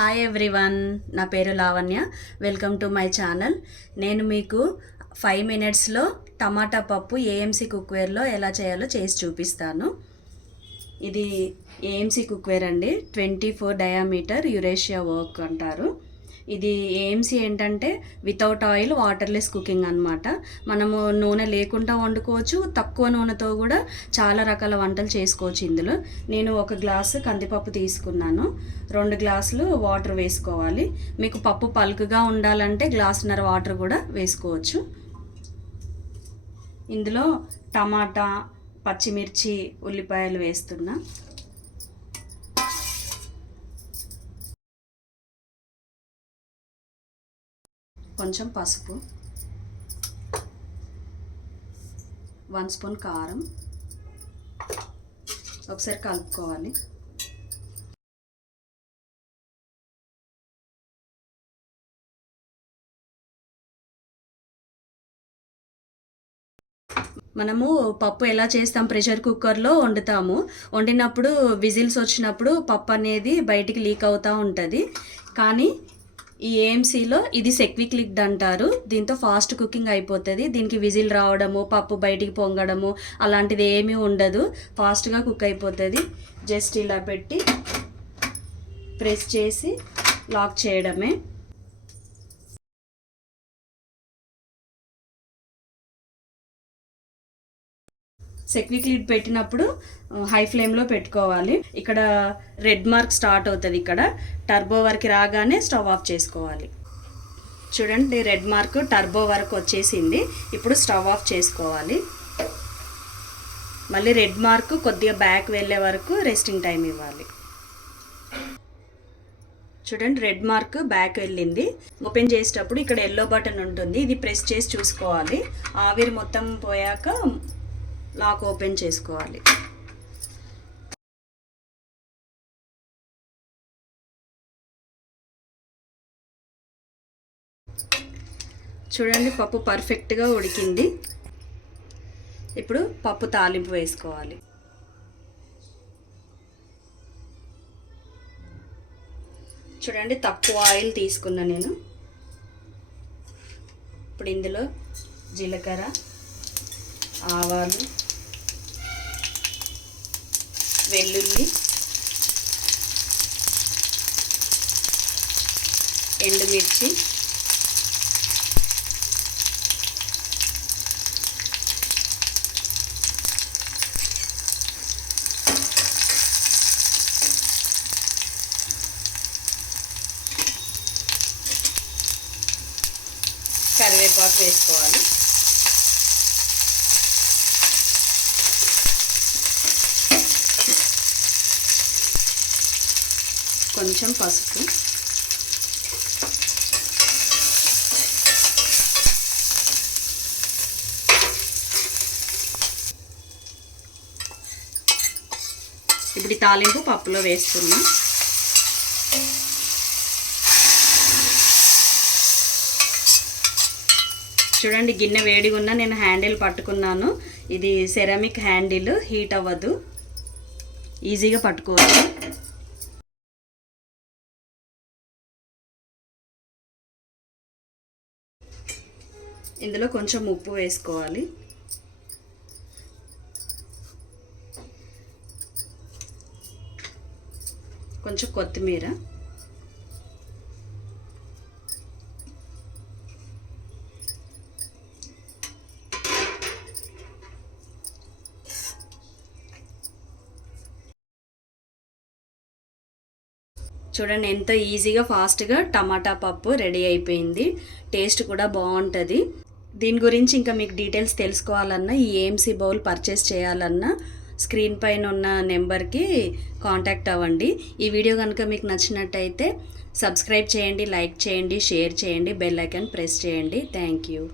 Hi everyone, నా పేరు Lavanya. Welcome to my channel. నేను మీకు 5 మినిట్స్లో టమాటా పప్పు ఏఎంసీ కుక్వేర్లో ఎలా చేయాలో చేసి చూపిస్తాను. ఇది ఏఎంసీ కుక్వేర్ అండి. 24 డయామీటర్ యురేషియా వర్క్ అంటారు. ఇది ఏఎంసీ ఏంటంటే వితౌట్ ఆయిల్ వాటర్లెస్ కుకింగ్ అనమాట. మనము నూనె లేకుండా వండుకోవచ్చు, తక్కువ నూనెతో కూడా చాలా రకాల వంటలు చేసుకోవచ్చు. ఇందులో నేను 1 గ్లాసు కందిపప్పు తీసుకున్నాను. 2 గ్లాసులు వాటర్ వేసుకోవాలి. మీకు పప్పు పలుకుగా ఉండాలంటే గ్లాసున్నర వాటర్ కూడా వేసుకోవచ్చు. ఇందులో టమాటా, పచ్చిమిర్చి, ఉల్లిపాయలు వేస్తున్నా. కొంచెం పసుపు, 1 స్పూన్ కారం, ఒకసారి కలుపుకోవాలి. మనము పప్పు ఎలా చేస్తాం, ప్రెషర్ కుక్కర్లో వండుతాము. వండినప్పుడు విజిల్స్ వచ్చినప్పుడు పప్పు అనేది బయటికి లీక్ అవుతూ ఉంటుంది. కానీ ఈ ఏఎంసీలో ఇది సెక్విక్ లిక్డ్ అంటారు. దీంతో ఫాస్ట్ కుకింగ్ అయిపోతుంది. దీనికి విజిల్ రావడము, పప్పు బయటికి పొంగడము అలాంటిది ఏమీ ఉండదు. ఫాస్ట్గా కుక్ అయిపోతుంది. జస్ట్ ఇలా పెట్టి ప్రెస్ చేసి లాక్ చేయడమే. సెక్విక్ లిడ్ పెట్టినప్పుడు హై ఫ్లేమ్లో పెట్టుకోవాలి. ఇక్కడ రెడ్ మార్క్ స్టార్ట్ అవుతుంది. ఇక్కడ టర్బో వరకు రాగానే స్టవ్ ఆఫ్ చేసుకోవాలి. చూడండి, రెడ్ మార్క్ టర్బో వరకు వచ్చేసింది. ఇప్పుడు స్టవ్ ఆఫ్ చేసుకోవాలి. మళ్ళీ రెడ్ మార్క్ కొద్దిగా బ్యాక్ వెళ్ళే వరకు రెస్టింగ్ టైం ఇవ్వాలి. చూడండి, రెడ్ మార్క్ బ్యాక్ వెళ్ళింది. ఓపెన్ చేసేటప్పుడు ఇక్కడ ఎల్లో బటన్ ఉంటుంది. ఇది ప్రెస్ చేసి చూసుకోవాలి. ఆవిరి మొత్తం పోయాక లాక్ ఓపెన్ చేసుకోవాలి. చూడండి, పప్పు పర్ఫెక్ట్గా ఉడికింది. ఇప్పుడు పప్పు తాలింపు వేసుకోవాలి. చూడండి, తక్కువ ఆయిల్ తీసుకున్నా నేను. ఇప్పుడు ఇందులో జీలకర్ర, ఆవాలు, వెల్లుల్లి, ఎండుమిర్చి, కరివేపాకు వేసుకోవాలి. కొంచెం పసుపు, ఇప్పుడు తాలింపు పప్పులో వేస్తున్నాం. చూడండి, గిన్నె వేడిగా ఉన్నా నేను హ్యాండిల్ పట్టుకున్నాను. ఇది సెరామిక్ హ్యాండిల్, హీట్ అవ్వదు, ఈజీగా పట్టుకోవచ్చు. ఇందులో కొంచెం ఉప్పు వేసుకోవాలి. కొంచెం కొత్తిమీర, చూడండి ఎంత ఈజీగా ఫాస్ట్గా టమాటా పప్పు రెడీ అయిపోయింది. టేస్ట్ కూడా బాగుంటుంది. దీని గురించి ఇంకా మీకు డీటెయిల్స్ తెలుసుకోవాలన్నా, ఈ ఏఎంసీ బౌల్ పర్చేస్ చేయాలన్నా స్క్రీన్ పైన ఉన్న నెంబర్కి కాంటాక్ట్ అవ్వండి. ఈ వీడియో కనుక మీకు నచ్చినట్టయితే సబ్స్క్రైబ్ చేయండి, లైక్ చేయండి, షేర్ చేయండి, బెల్ ఐకాన్ ప్రెస్ చేయండి. Thank you.